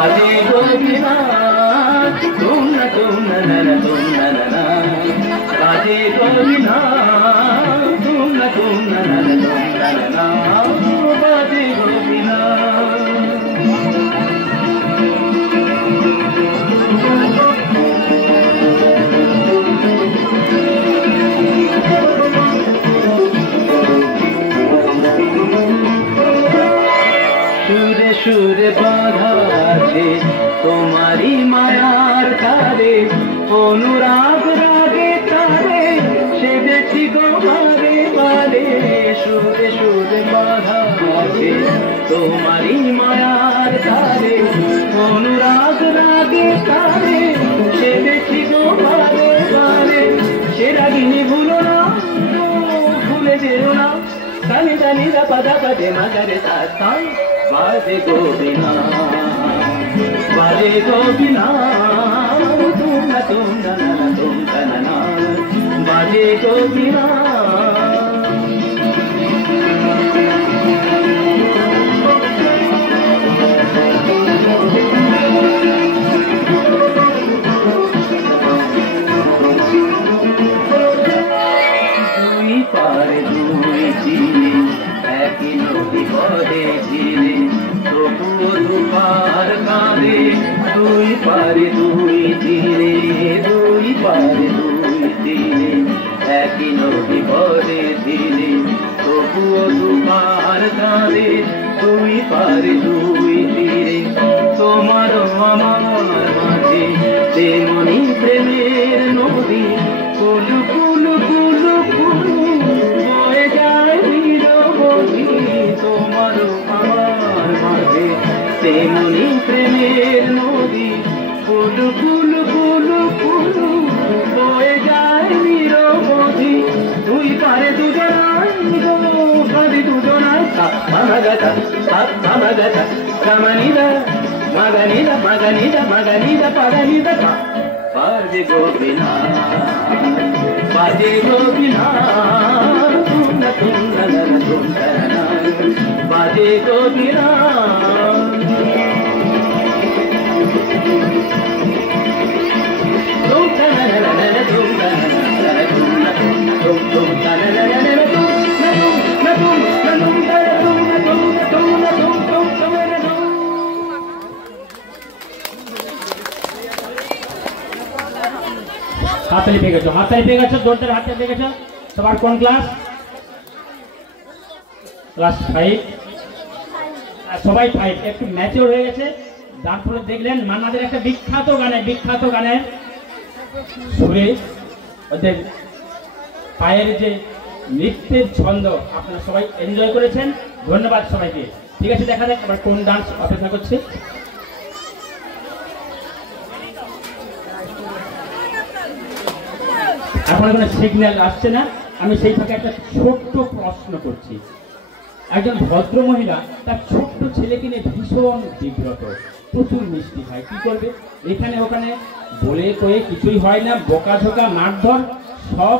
বাজে গোবিনা তুম না না তুম না না বাজে গোবিনা তুম না না বাজে গোবিনা সুরে সুরে বাঁধা আছে তোমারি মায়ার তারে অনুরাগ রাগে তারে সেজেছি গো বারে বারে সুরে সুরে বাঁধা আছে তোমারি মায়ার তারে অনুরাগ রাগে তারে সেজেছি গো বারে বারে সে রাগিনী ভুলো না ভুলে যেও না জানি জানি পদা পদে মগরে সাথা বাজে গোবিনা তুম না বাজে গোবিনা দুই পারে দুই চিরে একই নদী বহে ধীরে তবুও দুপার কাঁদে দুই পারে দুই তীরে দুই পারে দুই তীরে একই নদী বহে ধীরে তবুও দুপার কাঁদে দুই পারে দুই তীরে তোমার আমার মাঝে তেমনি প্রেমের নদী কুলু কুলু কুলু কুলু বয়ে যায় নিরবধি তোমার আমার মাঝে তেমনি প্রেমের নদী কুলু কুলু কুলু কুলু বয়ে যায় নিরবধি দুই পারে দুজনায় কাঁদি দুজনায় মাগাটা মাগাটা কামানিদা মগনিদা মগনিদা মগনিদা পগনিদা বাজে গোবিনা তুম না বাজে গোবিনা হাততালি পেয়ে গেছো জোরদার হাততালি পেয়ে গেছো সবার কোন ক্লাস ক্লাস 5 সবাই 5 একটু ম্যাচিওর হয়ে গেছে যার ফলে দেখলেন মান্নাদের একটা বিখ্যাত গানের সুরে ওদের পায়ের যে নৃত্যের ছন্দ আপনারা সবাই এনজয় করেছেন ধন্যবাদ সবাইকে ঠিক আছে দেখা যাক আবার কোন ডান্স অপেক্ষা করছে এখন কোনো সিগন্যাল আসছে না আমি সেই থেকে একটা ছোট্ট প্রশ্ন করছি একজন ভদ্র মহিলা তার ছোট্ট ছেলেকে নিয়ে ভীষণ বিব্রত প্রচুর মিষ্টি খায় কি করবে এখানে ওখানে বলে কয়ে কিছুই হয় না বকাঝোকা মারধর সব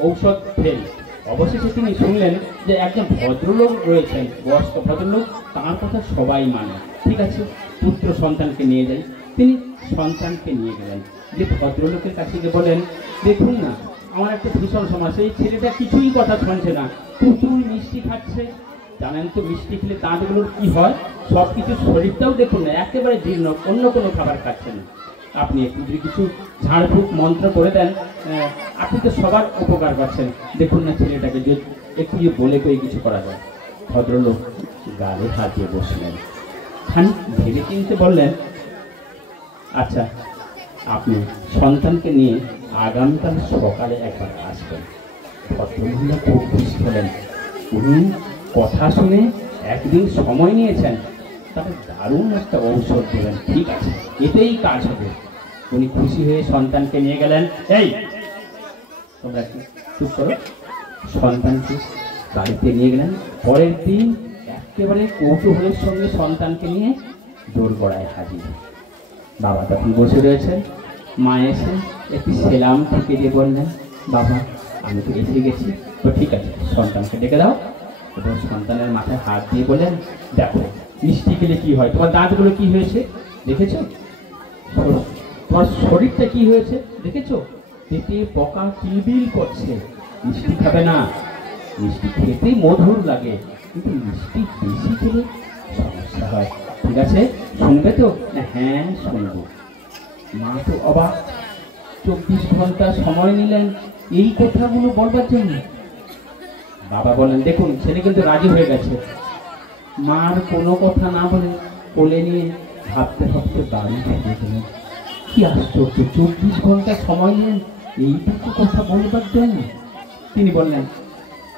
ঔষধ ফেল অবশেষে তিনি শুনলেন যে একজন ভদ্রলোক রয়েছেন বয়স্ক ভদ্রলোক তার কথা সবাই মানে ঠিক আছে পুত্র সন্তানকে নিয়ে যাই তিনি সন্তানকে নিয়ে গেলেন যে ভদ্রলোকের কাছে গিয়ে বলেন দেখুন না আমার একটা ভীষণ সমস্যা এই ছেলেটা কিছুই কথা শুনছে না প্রচুর মিষ্টি খাচ্ছে জানেন তো মিষ্টি খেলে দাঁতগুলোর কি হয় সব কিছু শরীরটাও দেখুন না একেবারে জীর্ণ অন্য কোনো খাবার খাচ্ছে না আপনি একটু যদি কিছু ঝাড়ফুঁক মন্ত্র করে দেন আপনি তো সবার উপকার পাচ্ছেন দেখুন না ছেলেটাকে যদি একটু বলে কয়ে কিছু করা যায় ভদ্রলোক গালে হাত দিয়ে বসলেন খান ভেবে চিনতে বললেন আচ্ছা আপনি সন্তানকে নিয়ে আগামীকাল সকালে একবার আসবেন ভদ্রমহিলা খুব খুশি হলেন উনি কথা শুনে একদিন সময় নিয়েছেন তাকে দারুণ একটা ঔষধ দেবেন ঠিক আছে এতেই কাজ হবে উনি খুশি হয়ে সন্তানকে নিয়ে গেলেন এই তোমরা চুপ করো সন্তানকে বাড়িতে নিয়ে গেলেন পরের দিন একেবারে কৌতূহলের সঙ্গে সন্তানকে নিয়ে দোরগোড়ায় হাজির বাবা তখন বসে রয়েছেন মা এসে একটি সেলাম থেকে দিয়ে বললেন বাবা আমি তো এসে গেছি তো ঠিক আছে সন্তানকে ডেকে দাও এবং সন্তানের মাথায় হাত দিয়ে বললেন দেখো মিষ্টি খেলে কি হয়, তোমার দাঁতগুলো কি হয়েছে দেখেছো, তোমার শরীরটা কি হয়েছে দেখেছো, পেটে পোকা কিলবিল করছে। মিষ্টি খাবে না, মিষ্টি খেতে মধুর লাগে, কিন্তু মিষ্টি বেশি খেলে সমস্যা হয়। ঠিক আছে, শুনবে তো? হ্যাঁ শুনবো। মা তো অবাক, 24 ঘন্টা সময় নিলেন এই কথাগুলো বলবার জন্য। বাবা বলেন, দেখুন ছেলে কিন্তু রাজি হয়ে গেছে। মার কোনো কথা না বলে কোলে নিয়ে ভাবতে ভাবতে বাড়ি ফিরে গেলেন। কি আশ্চর্য, 24 ঘন্টা সময় নিলেন এইটুকু কথা বলবার জন্য। তিনি বললেন,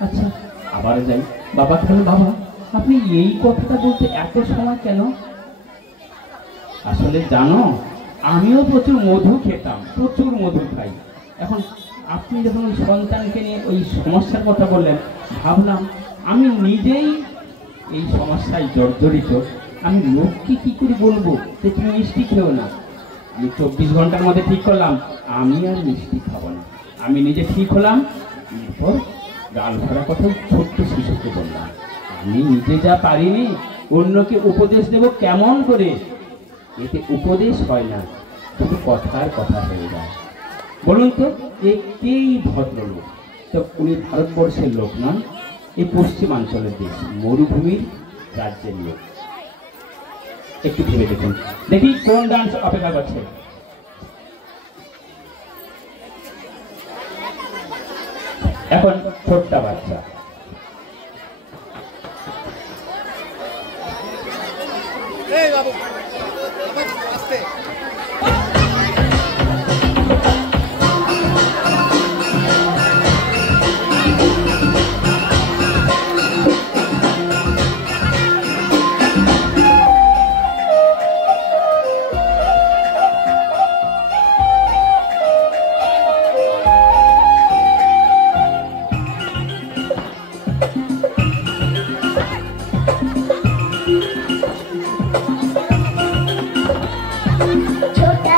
আচ্ছা আবার যাই। বাবা বললেন, বাবা আপনি এই কথাটা বলতে এত সময় কেন? আসলে জানো, আমিও প্রচুর মধু খেতাম, প্রচুর মধু খাই। এখন আপনি যখন ওই সন্তানকে নিয়ে ওই সমস্যার কথা বললেন, ভাবলাম আমি নিজেই এই সমস্যায় জর্জরিত, আমি লোককে কি করে বলবো যে তুমি মিষ্টি খেও না। আমি 24 ঘন্টার মধ্যে ঠিক করলাম আমি আর মিষ্টি খাবো না। আমি নিজে ঠিক হলাম, এরপর গাল ভরা কথা ছোট্ট শিশুকে বললাম। আমি নিজে যা পারিনি অন্যকে উপদেশ দেব কেমন করে? এতে উপদেশ হয় না, শুধু কথার কথা হয়ে যায়। বলুন তো কেই ভদ্রলোক? তো উনি ভারতবর্ষের লোক নন, এই পশ্চিমাঞ্চলের দেশ, মরুভূমির রাজ্যের লোক। একটু ভেবে দেখুন, দেখি কোন ডান্স অপেক্ষা করছে। এখন ছোট্ট বাচ্চা, छोटा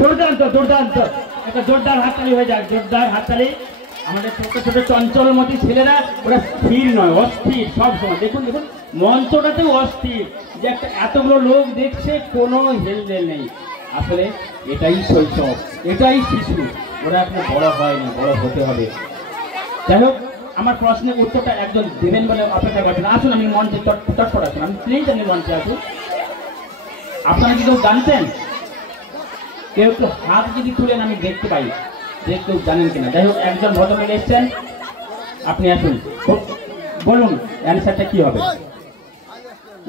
দুর্দান্ত দুর্দান্ত, একটা জোরদার হাততালি হয়ে যাক, জোরদার হাততালি। আমাদের ছোট ছোট চঞ্চলমতি ছেলেরা ওরা স্থির নয়, অস্থির সব সময়। দেখুন দেখুন মঞ্চটাতেও অস্থির, যে একটা এতগুলো লোক দেখছে, কোনো হেলদেল নেই। আসলে এটাই শৈশব, এটাই শিশু, ওরা এখন বড় হয়নি, বড় হতে হবে। যাই হোক, আমার প্রশ্নের উত্তরটা একজন দেবেন বলে অপেক্ষা করছেন। আসুন, আমি মঞ্চে চটপট আসুন, আমি প্লিজ আমি মঞ্চে আসুন। আপনারা কি কেউ জানতেন? কেউ একটু হাত যদি তুলেন আমি দেখতে পাই যে কেউ জানেন কিনা। যাই হোক, একজন ভদ্রলোক এসছেন, আপনি আসুন, বলুন অ্যান্সারটা কি হবে,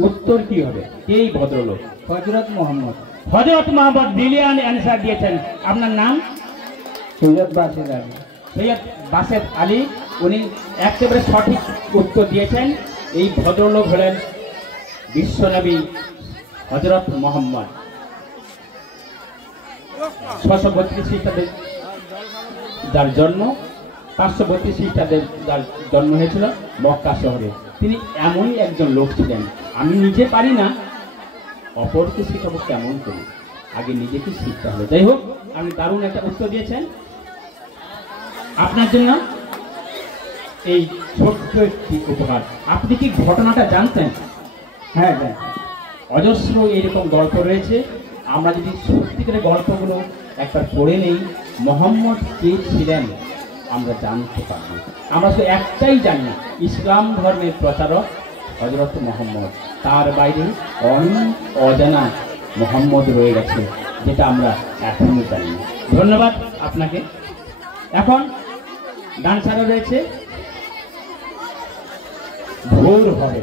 উত্তর কি হবে? এই ভদ্রলোক হযরত মুহাম্মদ। হযরত মুহাম্মদ ব্রিলিয়ান্ট অ্যান্সার দিয়েছেন। আপনার নাম? সৈয়দ বাসির আলী। সৈয়দ বাসের আলী, উনি একেবারে সঠিক উত্তর দিয়েছেন। এই ভদ্রলোক হলেন বিশ্বনবী হযরত মুহাম্মদ। 632 খ্রিস্টাব্দে যার জন্ম, 532 খ্রিস্টাব্দে যার জন্ম হয়েছিল মক্কা শহরে। তিনি এমনই একজন লোক ছিলেন, আমি নিজে পারি না, অপরকে শেখাবো কেমন করি, আগে নিজেকে শিখতে হবে। যাই হোক, আপনি দারুণ একটা উত্তর দিয়েছেন। আপনার জন্য এই ছোট্ট একটি উপহার। আপনি কি ঘটনাটা জানতেন? হ্যাঁ হ্যাঁ, অজস্র এরকম গল্প রয়েছে। আমরা যদি সত্যিকারের গল্পগুলো একবার পড়ে নেই, মোহাম্মদ কে ছিলেন আমরা জানতে পারব। আমরা শুধু একটাই জানি, ইসলাম ধর্মের প্রচারক হযরত মুহাম্মদ। তার বাইরে অনেক অজানা মোহাম্মদ রয়ে গেছে, যেটা আমরা এখনো জানি না। ধন্যবাদ আপনাকে। এখন ডান্সারও রয়েছে। ভোর হবে,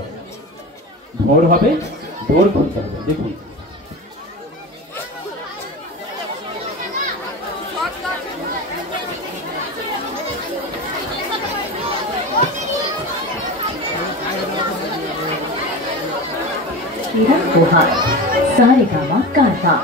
ভোর হবে, ভোর করতে হবে। দেখুন, किरण कोहार सारेगामा कारवा।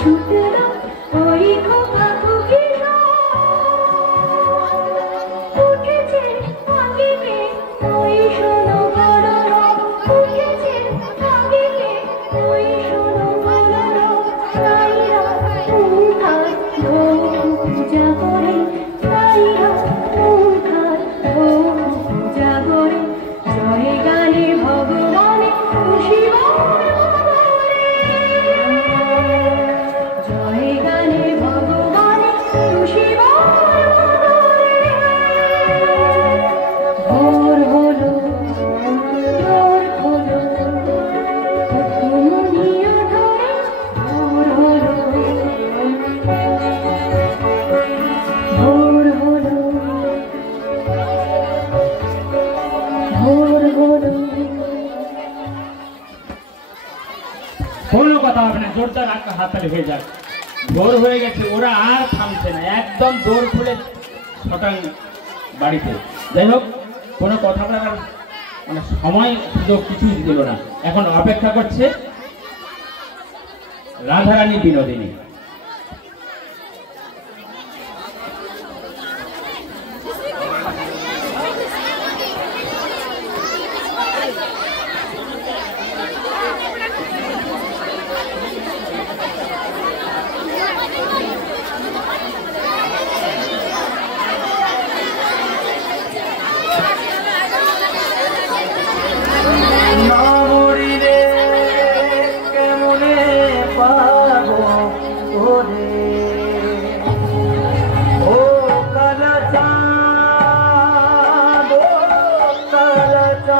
ছুটলো ওই খোকা খুকিরা উঠেছে আগে ওই শোনো বড় রং উঠেছে আগে ওই শোনো বড় রং তাইরা উঠার পূজা করে তাইরা উঠার পূজা করে জয় গানে ভগবানে খুশি জয় গানে ভগবানে খুশি ভোর হলো ভোর হলো হুকুমনিয়া ধরে ভোর হলো ভোর হলো ভোর হলো কোনো কথা হবে না, জোরদার হাততালি হয়ে যাক। ভোর হয়ে গেছে, ওরা আর থামছে না, একদম দৌড় খুলে ছটাং বাড়িতে। যাই হোক, কোনো কথা বলার মানে সময় সুযোগ কিছুই দিল না। এখন অপেক্ষা করছে রাধারানী বিনোদিনী। নামরিরে কেমনে পাবো ওরে ও কালাচাঁদ ও কালাচাঁদ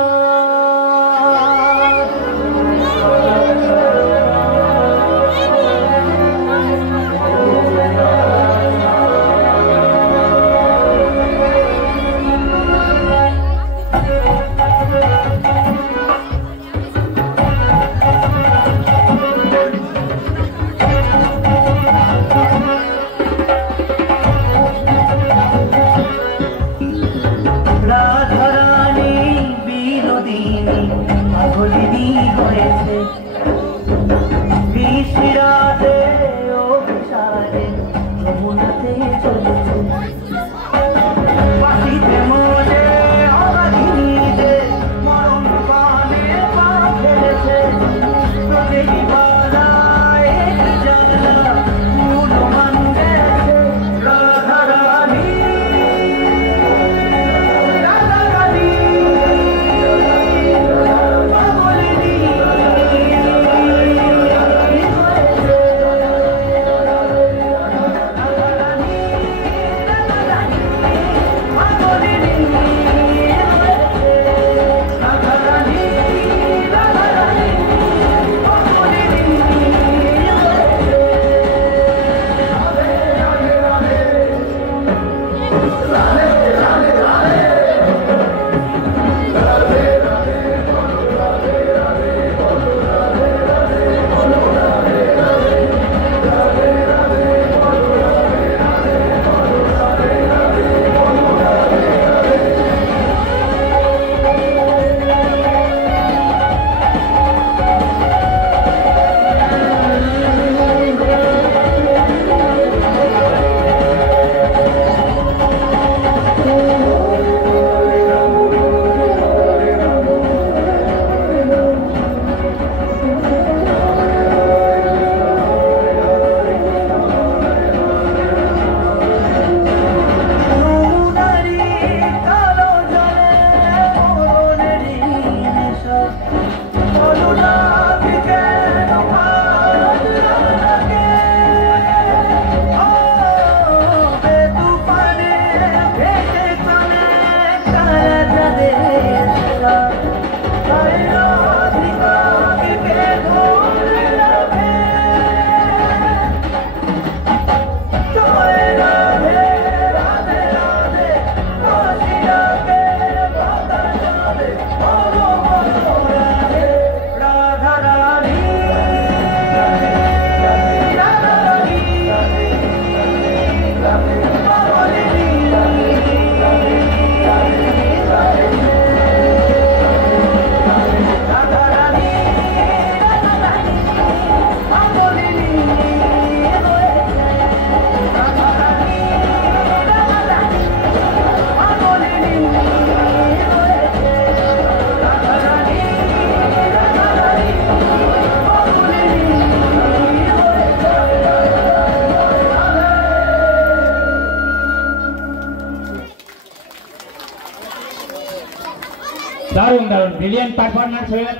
পারফরম্যান্স হয়ে গেল।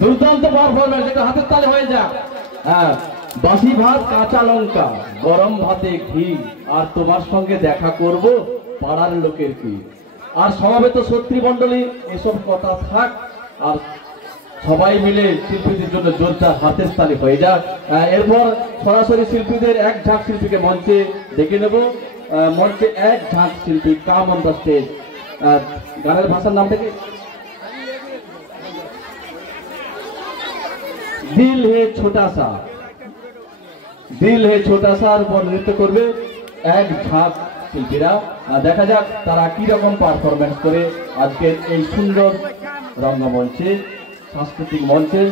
দুর্দান্ত পারফরম্যান্স, এটা হাতের তালে হয়ে যা। হ্যাঁ, বাসি ভাত কাঁচা লঙ্কা, গরম ভাতে ঘি, আর তোমার সঙ্গে দেখা করব পাড়ার লোকের কি। আর সমাবেত শত্রুমণ্ডলী এসব কথা থাক, আর সবাই মিলে শিল্পীদের জন্য জোরদার হাতের তালি হয়ে যাক। এরপর সরাসরি শিল্পীদের এক ঝাঁক শিল্পীকে মঞ্চে ডেকে নেব। মঞ্চে এক ঝাঁক শিল্পী কাম অন দ্য স্টেজ। গানের ভাষার নাম থেকে দিল হে ছোটা সা, দিল হে ছোটা সার উপর নৃত্য করবে এক ঝাঁক শিল্পীরা। দেখা যাক তারা কি রকম পারফরমেন্স করে আজকের এই সুন্দর রঙ্গমঞ্চে, সাংস্কৃতিক মঞ্চে।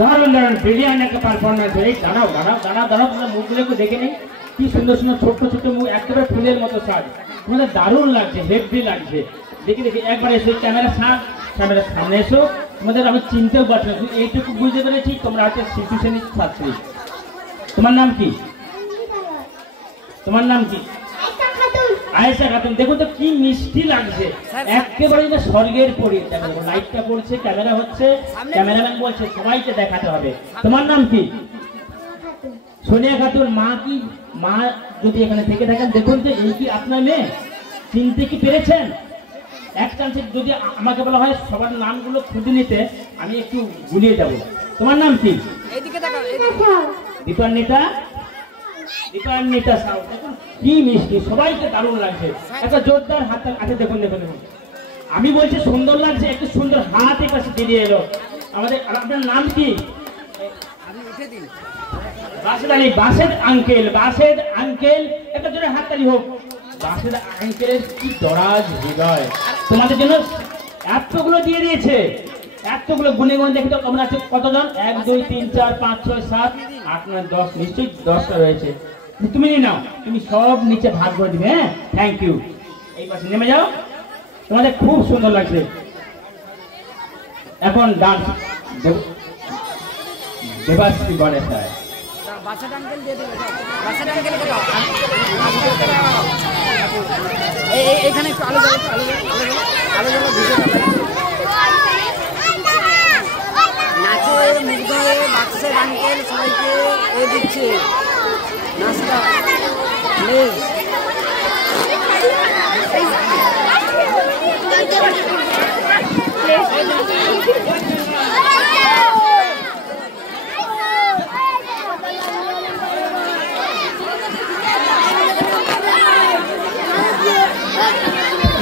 দারুণ দারুণ ব্রিলিয়ান্ট একটা পারফরমেন্স। এই দাঁড়াও দাঁড়াও দাঁড়াও দাঁড়াও, তোমাদের মুখগুলো একটু দেখে নেই, কি সুন্দর সুন্দর ছোট্ট ছোট্ট মুখ, একেবারে ফুলের মতো সাজ, তোমাদের দারুণ লাগছে, হেভি লাগছে। দেখি দেখি একবার এসো, ক্যামেরা ক্যামেরার সামনে এসো। তোমাদের আমি চিনতেও পারছি না, এইটুকু বুঝতে পেরেছি তোমরা হচ্ছে শিশু শ্রেণীর ছাত্রী। তোমার নাম কি? তোমার নাম কি? আয়েশা খাতুন। দেখো তো কি মিষ্টি লাগছে, একেবারে যেন স্বর্গের পরি। দেখো লাইটটা পড়ছে, ক্যামেরা হচ্ছে, ক্যামেরাম্যান বলছে সবাইকে দেখাতে হবে। তোমার নাম কি? সোনিয়া খাতুন। মা কি? মা যদি এখানে থেকে থাকেন, দেখুন তো এই কি আপনার মেয়ে? চিনতে কি পেরেছেন? এক চান্সে যদি আমাকে বলা হয় সবার নামগুলো খুঁজে নিতে, আমি একটু গুলিয়ে যাব। তোমার নাম কি? দীপান্বিতা। দীপান্বিতা সাউ। দেখুন কি মিষ্টি, সবাইকে দারুণ লাগছে। একটা জোরদার হাত। আচ্ছা দেখুন দেখুন দেখুন, আমি বলছি সুন্দর লাগছে, একটু সুন্দর হাত এই পাশে বেরিয়ে এলো আমাদের। আপনার নাম কি? বাসেদ আলী। বাসেদ আঙ্কেল, বাসেদ আঙ্কেল, একটা জোরে হাততালি হোক। বাসেদ আঙ্কেলের কি দরাজ হৃদয়, তোমাদের জন্য এতগুলো দিয়ে দিয়েছে, এতগুলো গুনে গুনে দেখি তো কেমন আছে কতজন? 1 2 3 4 5 6 7 8 9 10, নিশ্চয়ই 10টা রয়েছে। তুমি নিয়ে নাও, তুমি সব নিচে ভাগ করে দিবে। হ্যাঁ, থ্যাংক ইউ। এই পাশে নেমে যাও, তোমাদের খুব সুন্দর লাগছে। এখন ডান্স দেবাশ্রী গণেশ রায়। এখানে একটু আলো জ্বালো, আলো জ্বালো, নাচে মুগ্ধ হয়ে বাচ্চা আঙ্কেল সবাইকে এ দিচ্ছে নাচটা। Please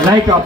light off.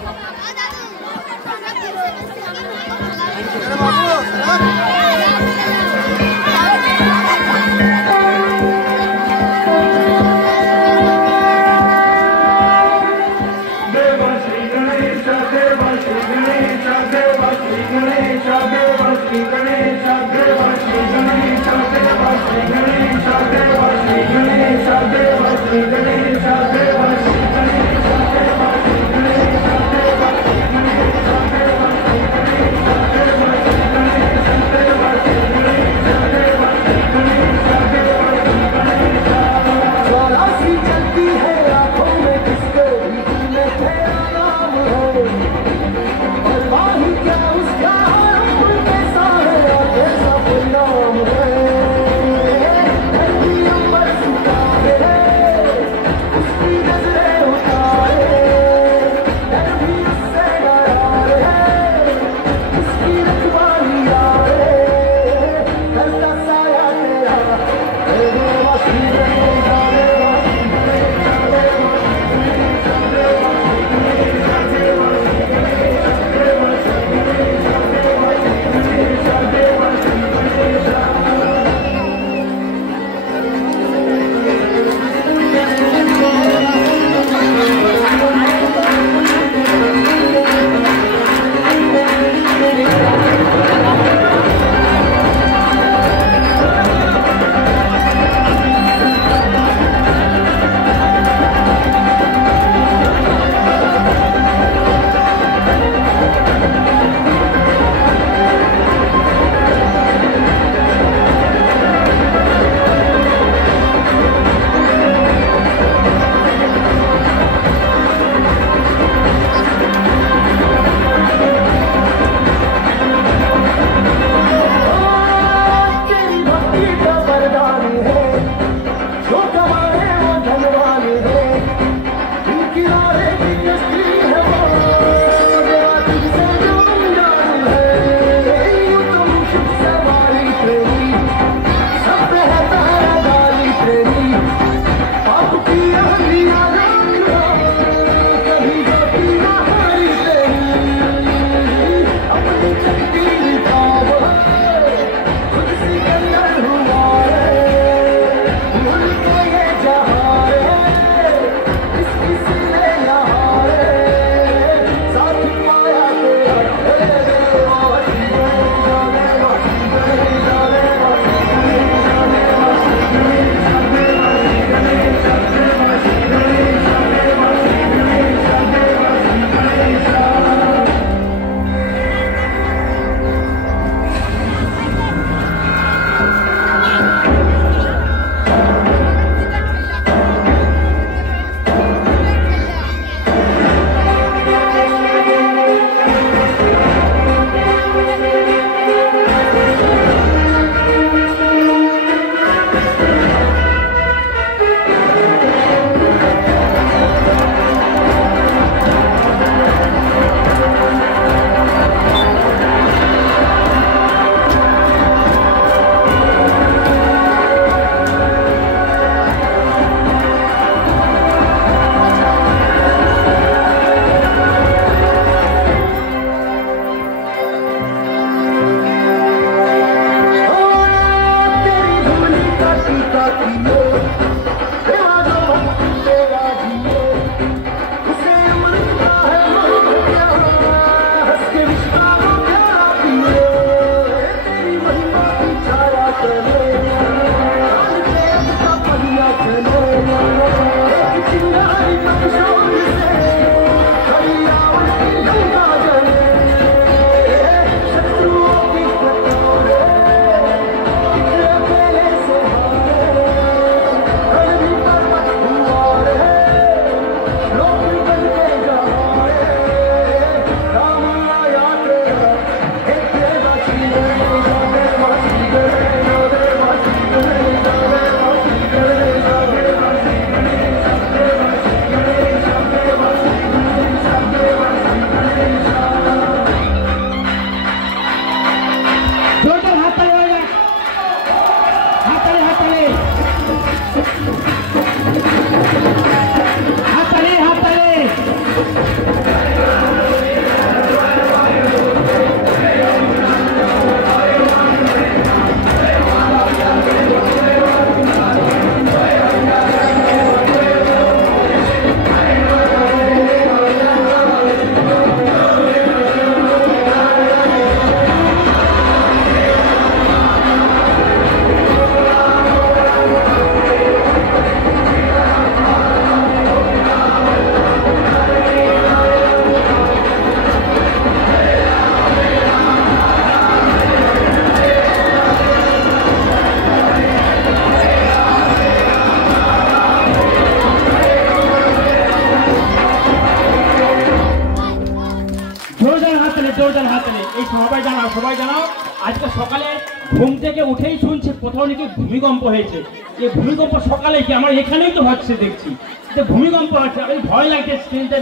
জোরদার হাতে নেই। এই সবাই জানাও, সবাই জানাও। আজকে সকালে ঘুম থেকে উঠেই শুনছি কোথাও নাকি ভূমিকম্প হয়েছে। এই ভূমিকম্প সকালে কি আমার এখানেই তো হচ্ছে দেখছি, যে ভূমিকম্প হচ্ছে। আমি ভয় লাগছে, স্ক্রিনটা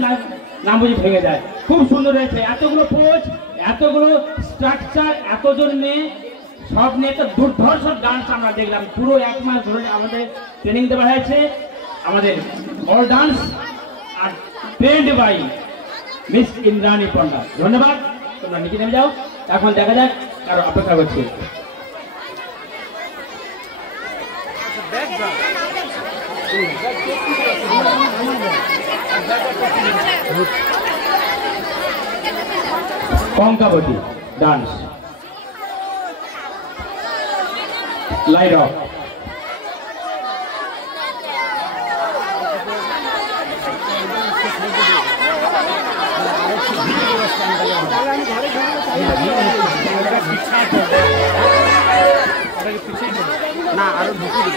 না বুঝে ভেঙে যায়। খুব সুন্দর হয়েছে, এতগুলো পোজ, এতগুলো স্ট্রাকচার, এতজন মেয়ে, সব নিয়ে একটা দুর্ধর্ষ ডান্স আমরা দেখলাম। পুরো 1 মাস ধরে আমাদের ট্রেনিং দেওয়া হয়েছে। আমাদের all dance are trained by miss Indrani Panda. ধন্যবাদ, তোমরা নিচে নেমে যাও। এখন দেখা যাক, কারো অপেক্ষা করছি। Kankabati dance, light off. না আরো ঢুকে দিল।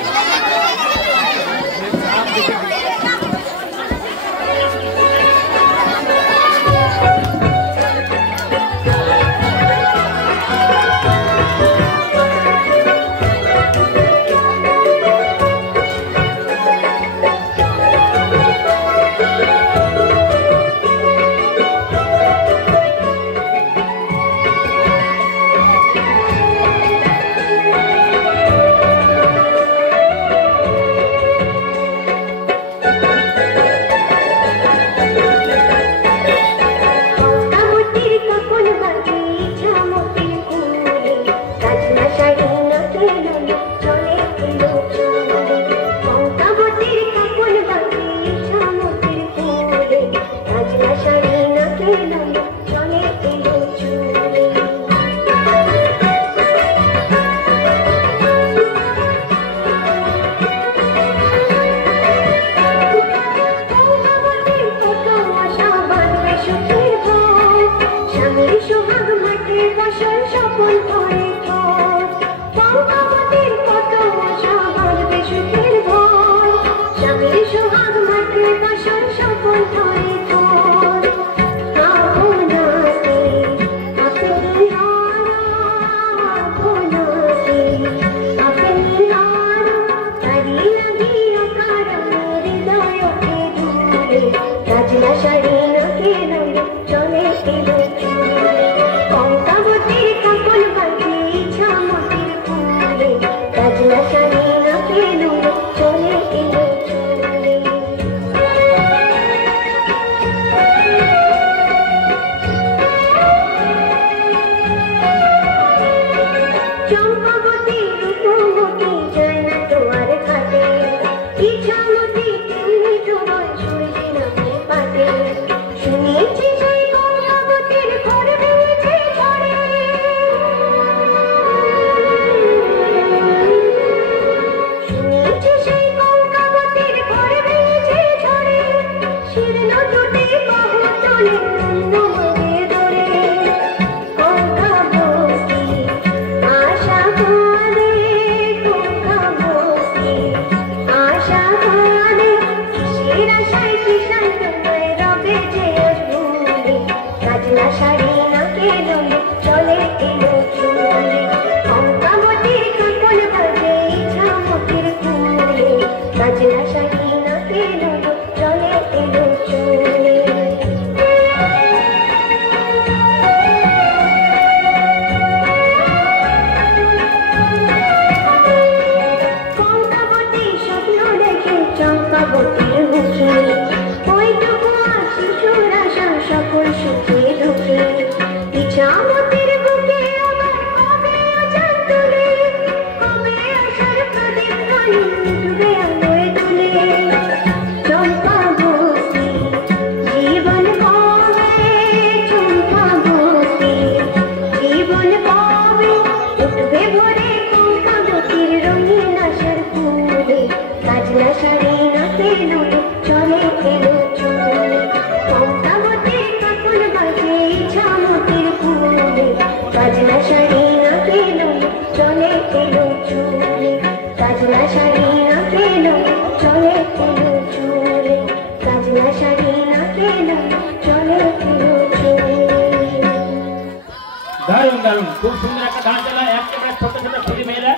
খুব সুন্দর একটা ডান্স চালা, একেবারে ছোট ছোট ছেলে মেয়েরা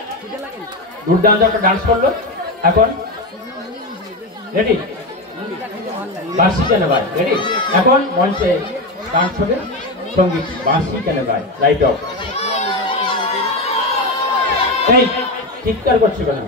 দুর্দান্ত একটা ডান্স করলো। এখন রেডি, বাঁশি কেন ভাই রেডি। এখন মঞ্চে ডান্স হবে, সঙ্গীত বাঁশি কেন ভাই, লাইট অফ। এই চিৎকার করছে কেন?